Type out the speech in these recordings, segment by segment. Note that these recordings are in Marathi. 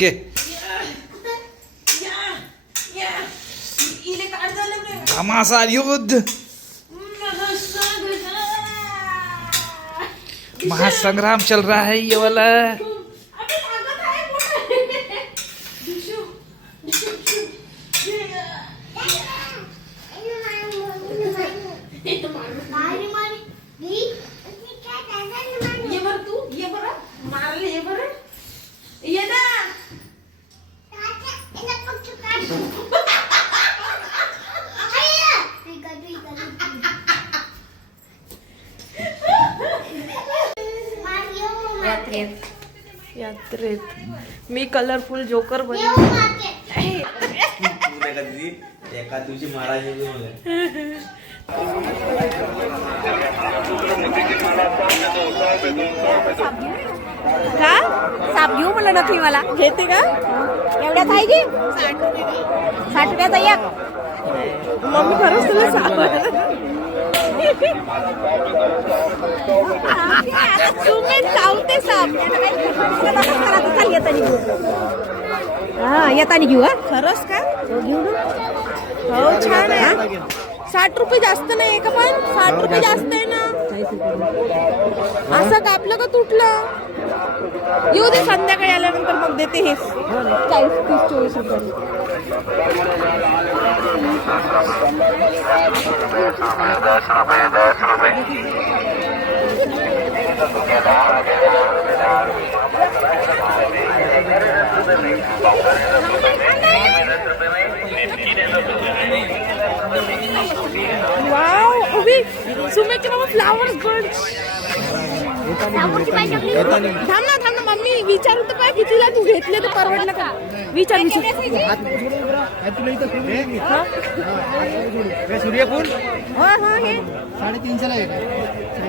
के घमासान युद्ध महासंग्राम चल रहा है ये वाला। यात्रेत मी कलरफुल जोकर बनले। एका दिवशी महाराज का साप घेऊ मला नक्की मला घेते का एवढ्यात आहे की 60 रुपयाचा एक मम्मी खरंच तुला साप तुम्ही चावते साप येतानी घेऊ हा खरंच का घेऊ ना हो छान आहे 60 रुपये जास्त नाही का पण 60 रुपये जास्त आहे ना असं कापलं का तुटलं येऊ दे संध्याकाळी आल्यानंतर मग देते हे 40 30 24 रुपये वाव अभी सुमेचे मामा फ्लावर्स बर्ड्स थांब ना मम्मी विचारू तर काय कितीला तू घेतले तर परवडलं का विचार सूर्यफूल हे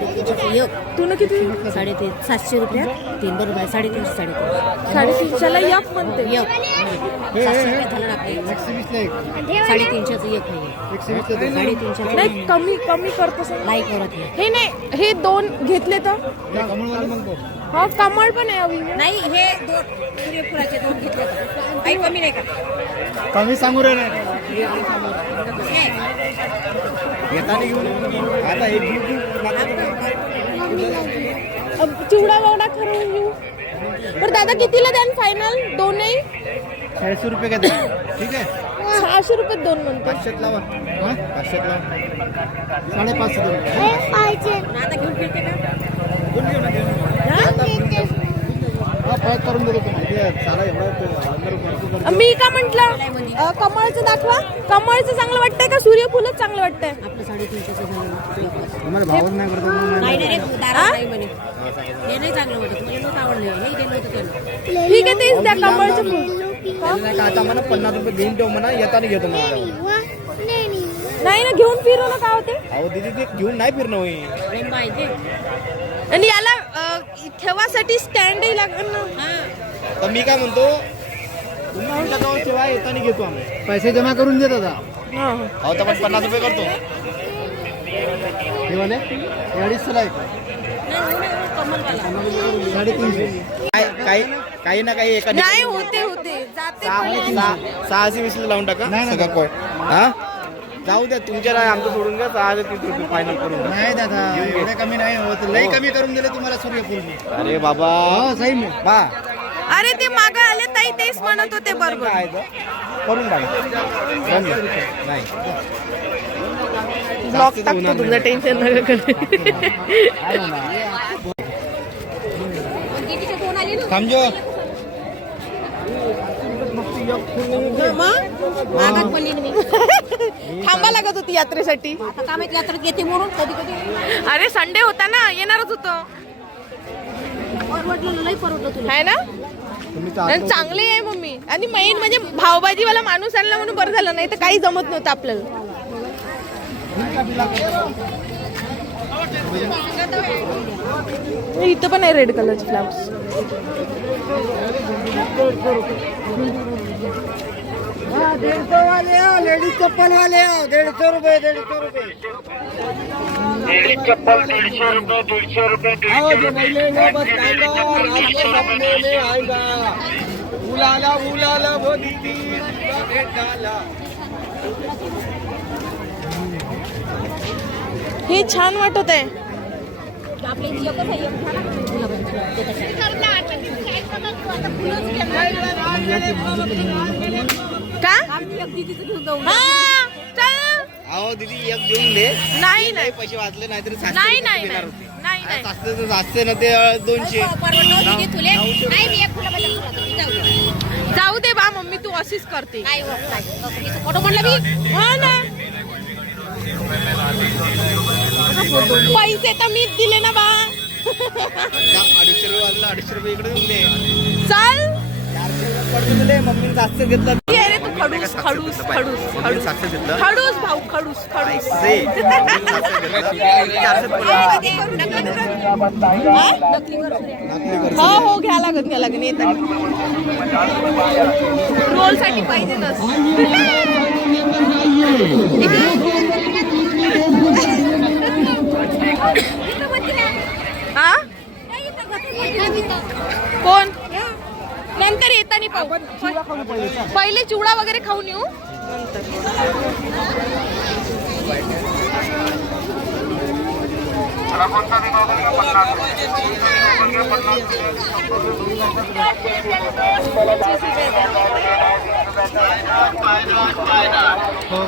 350 तू किती 750 रुपये 3 बरोबर 350 350 ला एक म्हणते नाही कमी करतो हे नाही हे दोन घेतले तर हा कमळ पण आहे अवी नाही हे दोन सूर्यफुलाचे दोन घेतले काही कमी नाही का कमी सांगू रे आता चिवडा ववडा ठरवून घेऊ पण दादा कितीला द्यान फायनल दोनही 600 रुपये घेते ठीक आहे 600 रुपये दोन म्हणतो 500 लावा 500 लावा 550 पाहिजे आता घेऊन फिरते का पॅक करून देतो तुम्हाला मी का म्हंटल कमळचं दाखवा कमळचं चांगलं वाटतंय का सूर्यफुलच चांगलं वाटतंय आपलं 350 तुम्हाला भावच नाही करतो नाही म्हणे हे नाही चांगलं वाटत मला नव्हतं आवडलं हे गेलं होतं त्याला ठीक आहे तेच द्या कमळचं फुल आता मला 50 रुपये देऊन ठेव म्हणा येताना घेतो मला नाही ना घेऊन फिरू ना का होते अहो दीदी ते घेऊन नाही फिरणं होईल माहिती आणि याला ठेवासाठी स्टँडही लागेल ना तर मी काय म्हणतो तुम्ही आमच्या गावात ठेवा येताना घेतो आम्ही पैसे जमा करून देत आता अहो तर पण 50 रुपये करतो हे वाले 250 ला 350 काही ना काही एका नाही होते जाते 620 ला लावून टाका सगळं कोण हा जाऊ द्या तुमच्या आमचं सोडून द्या 630 रुपये फायनल करून द्या नाही दादा एवढे कमी नाही होत लई कमी करून दिले तुम्हाला सूर्यफूल अरे बाबा सही मी बा अरे ते मागे आले ताई तेच म्हणत होते बरोबर काय करून टाका नाही ब्लॉक टाकतो तुमचं टेन्शन नका समजो थांबा लागत होती यात्रेसाठी कामात यात्रेत येते म्हणून कधी कधी अरे संडे होता ना येणारच होतो परवडलं लई परवडलं तुला आहे ना आणि चांगले आहे मम्मी आणि मेन म्हणजे भावभाजीवाला माणूस आणला म्हणून बरं झालं नाही तर काही जमत नव्हतं आपल्याला इथं पण आहे रेड कलरचे फ्लावर्स लेडीज चप्पल वाले 150 रुपये 150 रुपये लेडीज चप्पल 150 रुपये 150 रुपये उलाला वो दीदी तुला भेट झाला. हे छान वाटत आहे. आपल्या इथे एकच आहे, एक झाला का? ते तसं. का दीदीचं घेऊन जाऊ. हा चल. अहो दीदी एक घेऊन दे. नाही नाही पैसे वाचले नाहीतरी नाही नाही नाही नाही जास्त ना ते 200. परवडलं दीदी तुले. नाही मी एक फुला बदल तुला जाऊ दे. जाऊ दे बा मम्मी तू अशीच करते. नाही हो नाही फोटो म्हणलं मी. हा ना पैसे तर मीच दिले ना बा. 250 रुपये वाजला. 250 रुपये इकडे देऊन दे. चल 400 रुपये पडून दिले. मम्मीने जास्त घेतलं. ये रे तू खडूस खडूस खडूस मम्मीने खडूस जास्त घेतलं. खडूस भाऊ खडूस खडूस. पैसे. मम्मीने जास्त घेतलं. 400 पडले. हो हो घ्या लागत येतात. रोल साठी पाहिजे हा कोण नंतर येतानी पाहू. पहिले चिवडा वगैरे खाऊन येऊ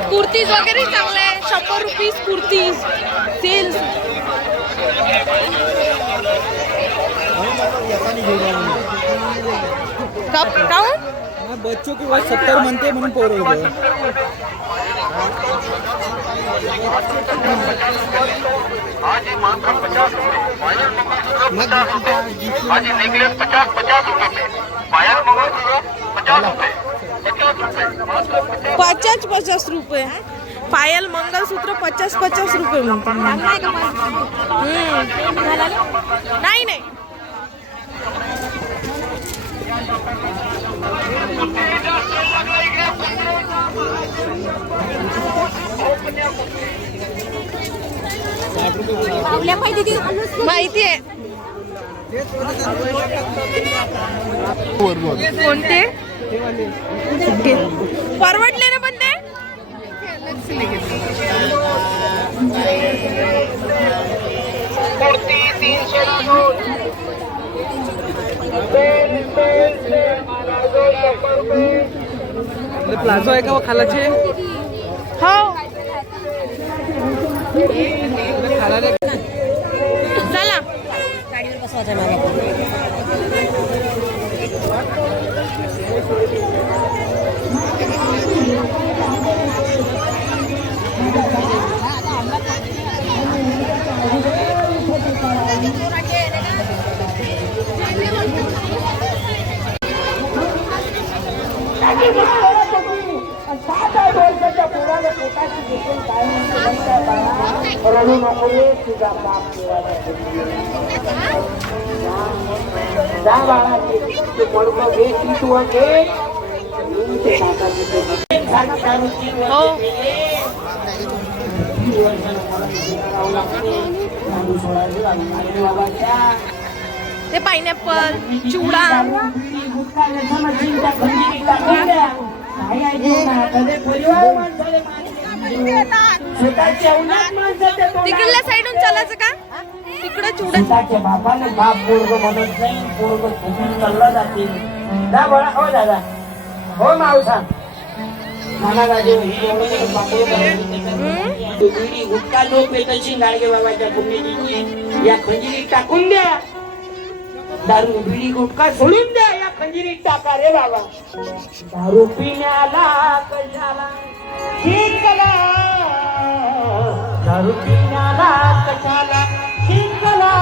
कुर्तीज वगैरे चांगले 100 रुपीज कुर्तीज सेल्स. काऊन बच्चों की वय 70 म्हणते म्हणून पोरं हाजी माखन 50 रुपये, पायल मंगलसूत्र 50 रुपये, हाजी नेकलेस 50 रुपये में, पायल मंगलसूत्र 50 रुपये, 50 रुपये, 50 रुपये. पायल मंगलसूत्र 50 रुपये म्हणते. नाही नाही माहिती आहे. कोणते परवडले ना पण ते. कुर्ती 300 ला नोट, प्लाझो आहे का खालाचे हो खाला चला गाडीवर बसवायचं मला. रडू नको रे तुझा बाप जा बाळा ते पडको घे टिटवा घे हो ते पायनॅपल चिवडा तिकडल्या साईडून चालायचं का तिकडं चिवडा. बापाने बाप पोरग म्हणत नाही पोरग फुगून चालला जाते. जा बळा हो दादा हो मावसा नाना राजे बिडी गुटखा लोक येतशी गाडगे बाबाच्या पुण्यजीची या खंजिरीत टाकून द्या. दारू बिडी गुटखा सोडून द्या या खंजिरीत टाका रे बाबा. दारू पिण्याला कशाला शिकला दारू पिण्याला कशाला शिकला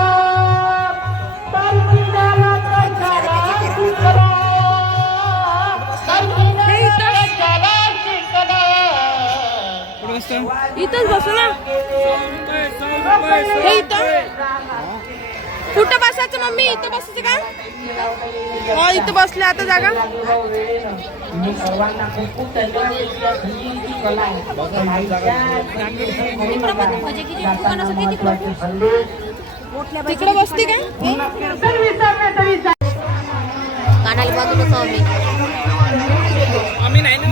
दारू पिण्याला कशाला शिकला दारू पिण्याला कशाला शिकला. इथंच बसू ना. हे इथं कुठं बसायचं मम्मी इथं बसायचं का. हो इथं बसले आता जागा. मी सर्वांना खूप तिकडे बसते काय. झाडाला बाजूला आम्ही आम्ही नाही ना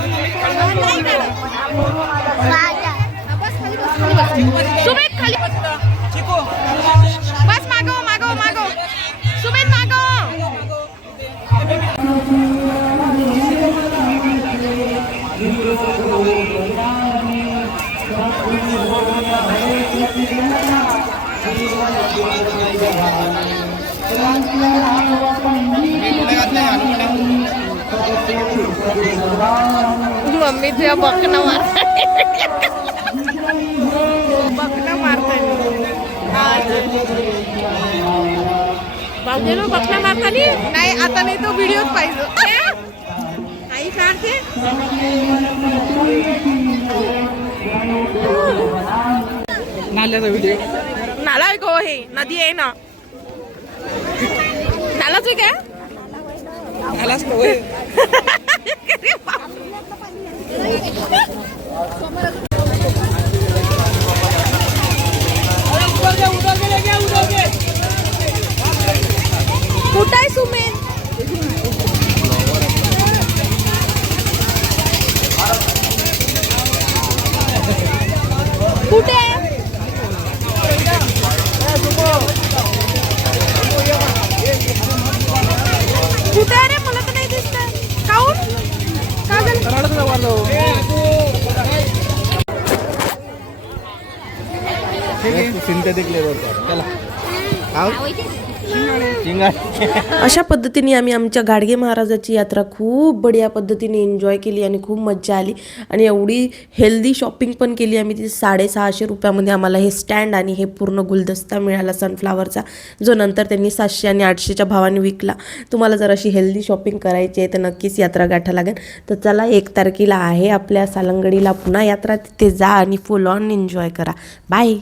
सुमेध खाली बस मागो मागो मागो सुमेध मागो मम्मी तुझ्या बकना मारताय बकना मारतानी नाही आता नाही तो व्हिडिओच पाहिजे आई काढते नाल्याचा व्हिडिओ नाला आहे गो हे नदी आहे ना नालाच आहे काय नालाच तो होय. कुठं आहे सुमेध कुठे आहे कुठे आहे रे मला तर नाही दिसत काऊन का झालं सिंथेटिक लेवलचा चला अशा पद्धतीने आम्ही आमच्या गाडगे महाराजाची यात्रा खूप बढिया पद्धतीने एन्जॉय केली आणि खूप मज्जा आली आणि एवढी हेल्दी शॉपिंग पण केली आम्ही ती 650 रुपयामध्ये आम्हाला हे स्टँड आणि हे पूर्ण गुलदस्ता मिळाला सनफ्लावरचा जो नंतर त्यांनी 700 आणि 800च्या भावाने विकला. तुम्हाला जर अशी हेल्दी शॉपिंग करायची आहे तर नक्कीच यात्रा गाठा लागेल. तर चला 1 तारखेला आहे आपल्या सालंगडीला पुन्हा यात्रा तिथे जा आणि फुल ऑन एन्जॉय करा. बाय.